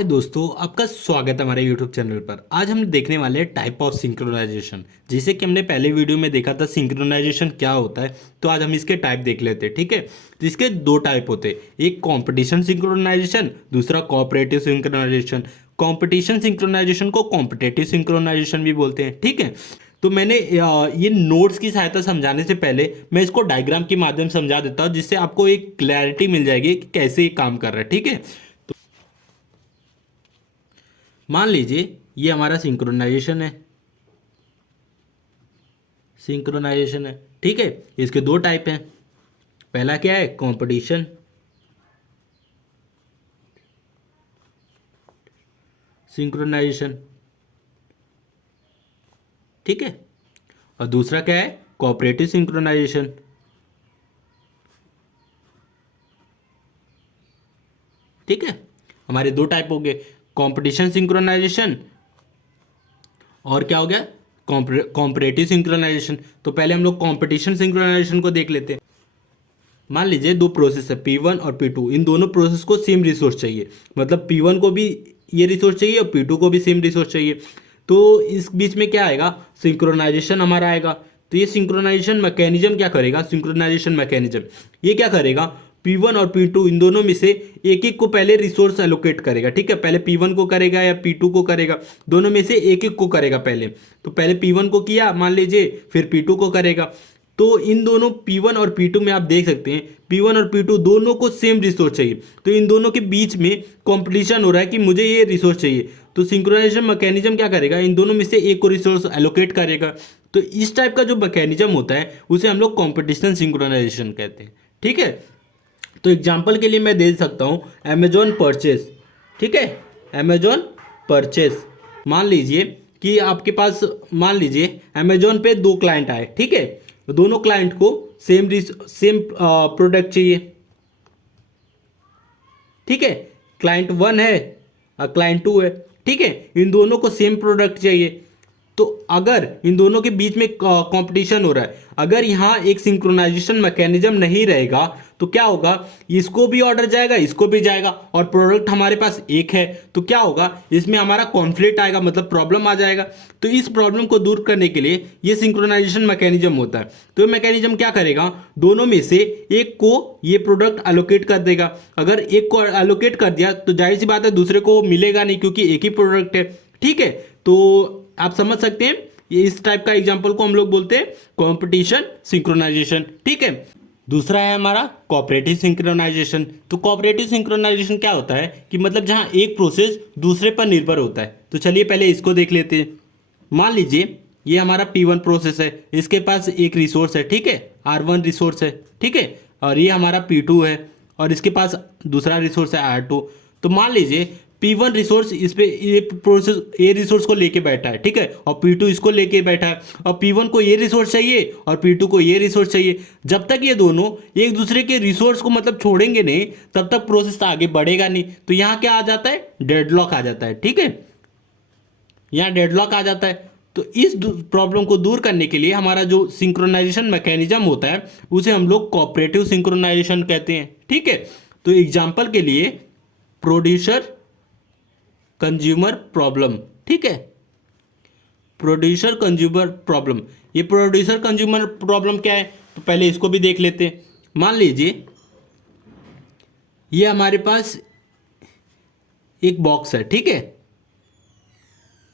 हाय दोस्तों, आपका स्वागत है हमारे यूट्यूब चैनल पर। आज हम देखने वाले हैं टाइप ऑफ सिंक्रोनाइजेशन। जैसे कि हमने पहले वीडियो में देखा था सिंक्रोनाइजेशन क्या होता है, तो आज हम इसके टाइप देख लेते हैं। ठीक है, तो इसके दो टाइप होते हैं, एक कंपटीशन सिंक्रोनाइजेशन, दूसरा कोऑपरेटिव सिंक्रोनाइजेशन। कंपटीशन सिंक्रोनाइजेशन को कॉम्पिटेटिव सिंक्रोनाइजेशन भी बोलते हैं। ठीक है, तो मैंने ये नोट्स की सहायता समझाने से पहले मैं इसको डायग्राम के माध्यम से समझा देता हूँ, जिससे आपको एक क्लैरिटी मिल जाएगी कि कैसे ये काम कर रहा है। ठीक है, मान लीजिए ये हमारा सिंक्रोनाइजेशन है। सिंक्रोनाइजेशन है, ठीक है। इसके दो टाइप हैं। पहला क्या है? कंपटीशन सिंक्रोनाइजेशन, ठीक है। और दूसरा क्या है? Cooperative synchronization. ठीक है, हमारे दो टाइप हो गए, कंपटीशन सिंक्रोनाइजेशन और क्या हो गया? Comparative synchronization. तो पहले हम लोग कंपटीशन सिंक्रोनाइजेशन को देख लेते हैं। मान लीजिए दो प्रोसेस है P1 और P2, इन दोनों प्रोसेस को सेम रिसोर्स चाहिए। मतलब P1 को भी ये रिसोर्स चाहिए और P2 को भी सेम रिसोर्स चाहिए। तो इस बीच में क्या आएगा? सिंक्रोनाइजेशन हमारा आएगा। तो ये सिंक्रोनाइजेशन मैकेनिज्म क्या करेगा? सिंक्रोनाइजेशन मैकेनिज्म ये क्या करेगा? P1 और P2 इन दोनों में से एक एक को पहले रिसोर्स एलोकेट करेगा। ठीक है, पहले P1 को करेगा या P2 को करेगा, दोनों में से एक एक को करेगा पहले। तो पहले P1 को किया मान लीजिए, फिर P2 को करेगा। तो इन दोनों P1 और P2 में आप देख सकते हैं P1 और P2 दोनों को सेम रिसोर्स चाहिए। तो इन दोनों के बीच में कंपटीशन हो रहा है कि मुझे ये रिसोर्स चाहिए। तो सिंक्रोनाइजेशन मैकेनिज्म क्या करेगा? इन दोनों में से एक को रिसोर्स एलोकेट करेगा। तो इस टाइप का जो मैकेनिज्म होता है उसे हम लोग कंपटीशन सिंक्रोनाइजेशन कहते हैं। ठीक है, तो एग्जाम्पल के लिए मैं दे सकता हूँ अमेजोन परचेस। ठीक है, अमेजोन परचेस। मान लीजिए कि आपके पास, मान लीजिए अमेजोन पे दो क्लाइंट आए। ठीक है, दोनों क्लाइंट को सेम प्रोडक्ट चाहिए। ठीक है, क्लाइंट वन है और क्लाइंट टू है। ठीक है, इन दोनों को सेम प्रोडक्ट चाहिए। तो अगर इन दोनों के बीच में कंपटीशन हो रहा है, अगर यहाँ एक सिंक्रोनाइजेशन मैकेनिज्म नहीं रहेगा तो क्या होगा? इसको भी ऑर्डर जाएगा, इसको भी जाएगा, और प्रोडक्ट हमारे पास एक है। तो क्या होगा? इसमें हमारा कॉन्फ्लिक्ट आएगा, मतलब प्रॉब्लम आ जाएगा। तो इस प्रॉब्लम को दूर करने के लिए ये सिंक्रोनाइजेशन मैकेनिज्म होता है। तो ये मैकेनिज्म क्या करेगा? दोनों में से एक को ये प्रोडक्ट एलोकेट कर देगा। अगर एक को एलोकेट कर दिया तो जाहिर सी बात है दूसरे को मिलेगा नहीं, क्योंकि एक ही प्रोडक्ट है। ठीक है, तो आप समझ सकते हैं, ये इस टाइप का एग्जांपल को हम लोग बोलते हैं कंपटीशन सिंक्रोनाइजेशन। ठीक है, दूसरा है हमारा कोऑपरेटिव सिंक्रोनाइजेशन। तो कोऑपरेटिव सिंक्रोनाइजेशन क्या होता है कि मतलब जहां एक प्रोसेस दूसरे पर निर्भर होता है। तो चलिए पहले इसको देख लेते हैं। मान लीजिए ये हमारा P1 प्रोसेस है, इसके पास एक रिसोर्स है। ठीक है, R1 रिसोर्स है। ठीक है, और ये हमारा P2 है और इसके पास दूसरा रिसोर्स है R2। तो मान लीजिए P1 रिसोर्स इस पे ये प्रोसेस ये रिसोर्स को लेके बैठा है। ठीक है, और P2 इसको लेके बैठा है, और P1 को ये रिसोर्स चाहिए और P2 को ये रिसोर्स चाहिए। जब तक ये दोनों एक दूसरे के रिसोर्स को मतलब छोड़ेंगे नहीं, तब तक प्रोसेस आगे बढ़ेगा नहीं। तो यहाँ क्या आ जाता है? डेडलॉक आ जाता है। ठीक है, यहाँ डेडलॉक आ जाता है। तो इस प्रॉब्लम को दूर करने के लिए हमारा जो सिंक्रोनाइजेशन मैकेनिज्म होता है उसे हम लोग कोऑपरेटिव सिंक्रोनाइजेशन कहते हैं। ठीक है, तो एग्जांपल के लिए प्रोड्यूसर कंज्यूमर प्रॉब्लम। ठीक है, प्रोड्यूसर कंज्यूमर प्रॉब्लम। ये प्रोड्यूसर कंज्यूमर प्रॉब्लम क्या है? तो पहले इसको भी देख लेते हैं। मान लीजिए ये हमारे पास एक बॉक्स है। ठीक है,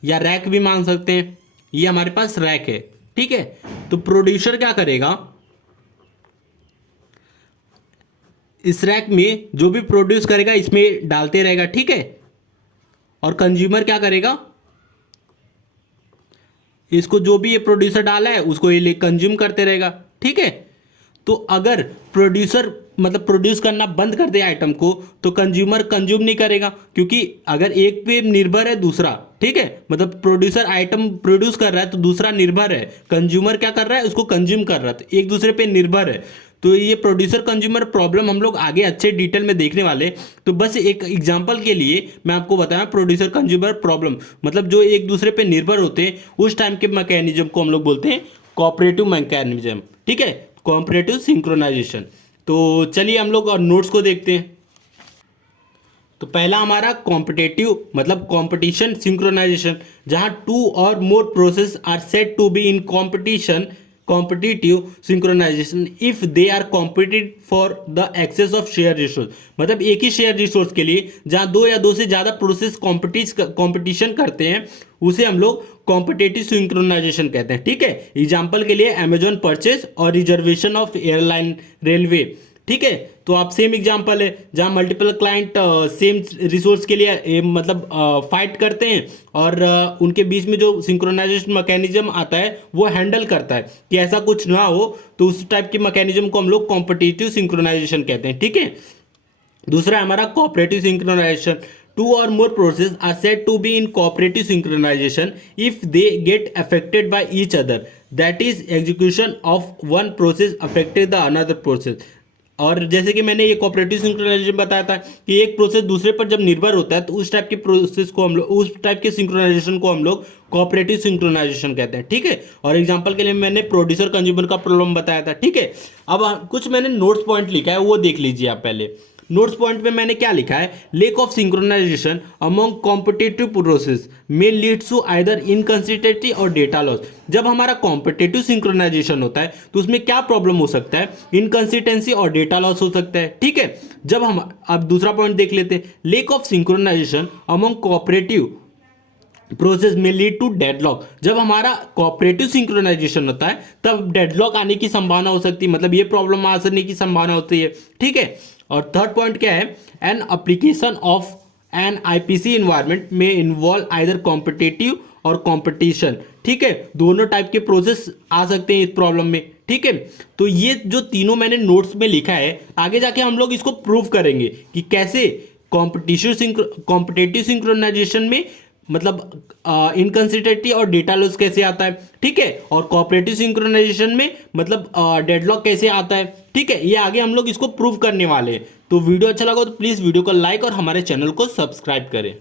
या रैक भी मान सकते हैं। ये हमारे पास रैक है। ठीक है, तो प्रोड्यूसर क्या करेगा? इस रैक में जो भी प्रोड्यूस करेगा इसमें डालते रहेगा। ठीक है, और कंज्यूमर क्या करेगा? इसको जो भी ये प्रोड्यूसर डाला है उसको ये कंज्यूम करते रहेगा। ठीक है, तो अगर प्रोड्यूसर मतलब प्रोड्यूस करना बंद कर दे आइटम को, तो कंज्यूमर कंज्यूम नहीं करेगा, क्योंकि अगर एक पे निर्भर है दूसरा। ठीक है, मतलब प्रोड्यूसर आइटम प्रोड्यूस कर रहा है तो दूसरा निर्भर है, कंज्यूमर क्या कर रहा है? उसको कंज्यूम कर रहा है, तो एक दूसरे पे निर्भर है। तो ये प्रोड्यूसर कंज्यूमर प्रॉब्लम हम लोग आगे अच्छे डिटेल में देखने वाले। तो बस एक एग्जांपल के लिए मैं आपको बताया, प्रोड्यूसर कंज्यूमर प्रॉब्लम मतलब जो एक दूसरे पे निर्भर होते हैं उस टाइम के मैकेनिज्म को हम लोग बोलते हैं कोऑपरेटिव मैकेनिज्म। ठीक है, कोऑपरेटिव सिंक्रोनाइजेशन। तो चलिए हम लोग और नोट्स को देखते हैं। तो पहला हमारा कॉम्पिटेटिव मतलब कंपटीशन सिंक्रोनाइजेशन, जहां two or more process are set to be in competition competitive synchronization if they are compete for the access of share resource. मतलब एक ही शेयर रिसोर्स के लिए जहां दो या दो से ज़्यादा प्रोसेस कॉम्पिटिशन करते हैं उसे हम लोग कॉम्पिटेटिव सिंक्रोनाइजेशन कहते हैं। ठीक है, एग्जाम्पल के लिए अमेजॉन परचेज और रिजर्वेशन ऑफ एयरलाइन रेलवे। ठीक है, तो आप सेम एग्जांपल है जहां मल्टीपल क्लाइंट सेम रिसोर्स के लिए मतलब फाइट करते हैं और उनके बीच में जो सिंक्रोनाइजेशन मैकेनिज्म आता है वो हैंडल करता है कि ऐसा कुछ ना हो, तो उस टाइप के मैकेनिज्म को हम लोग कॉम्पिटिटिव सिंक्रोनाइजेशन कहते हैं। ठीक है, दूसरा हमारा cooperative synchronization, two or more process are said to be in cooperative synchronization if they get affected by each other, that is execution of one process affected the another process. और जैसे कि मैंने ये कोऑपरेटिव सिंक्रोनाइजेशन बताया था कि एक process दूसरे पर जब निर्भर होता है तो उस टाइप के प्रोसेस को हम लोग उस टाइप के सिंक्रोनाइजेशन को हम लोग कोऑपरेटिव सिंक्रोनाइजेशन कहते हैं। ठीक है, और एग्जांपल के लिए मैंने प्रोड्यूसर कंज्यूमर का प्रॉब्लम बताया था। ठीक है, अब कुछ मैंने नोट्स पॉइंट लिखा है वो देख लीजिए आप पहले। नोट्स पॉइंट में मैंने क्या लिखा है, lack of synchronization among competitive process में leads to either inconsistency or data loss. जब हमारा कॉम्पिटिटिव सिंक्रोनाइजेशन होता है तो उसमें क्या प्रॉब्लम हो सकता है, इनकंसिस्टेंसी और डेटा लॉस हो सकता है। ठीक है, जब हम अब दूसरा पॉइंट देख लेते हैं, lack of synchronization among cooperative process में लीड टू डेडलॉक। जब हमारा कोऑपरेटिव सिंक्रोनाइजेशन होता है तब डेडलॉक आने की संभावना हो सकती है, मतलब ये प्रॉब्लम आ सकने की संभावना होती है। ठीक है, और थर्ड पॉइंट क्या है, an application of an IPC environment में involve either competitive or competition. ठीक है, दोनों टाइप के प्रोसेस आ सकते हैं इस प्रॉब्लम में। ठीक है, तो ये जो तीनों मैंने नोट्स में लिखा है आगे जाके हम लोग इसको प्रूव करेंगे कि कैसे कॉम्पिटिटिव सिंक्रोनाइजेशन में मतलब इनकंसिस्टेंसी और डेटा लॉस कैसे आता है। ठीक है, और कोऑपरेटिव सिंक्रोनाइजेशन में मतलब डेडलॉक कैसे आता है। ठीक है, ये आगे हम लोग इसको प्रूव करने वाले हैं। तो वीडियो अच्छा लगा तो प्लीज़ वीडियो को लाइक और हमारे चैनल को सब्सक्राइब करें।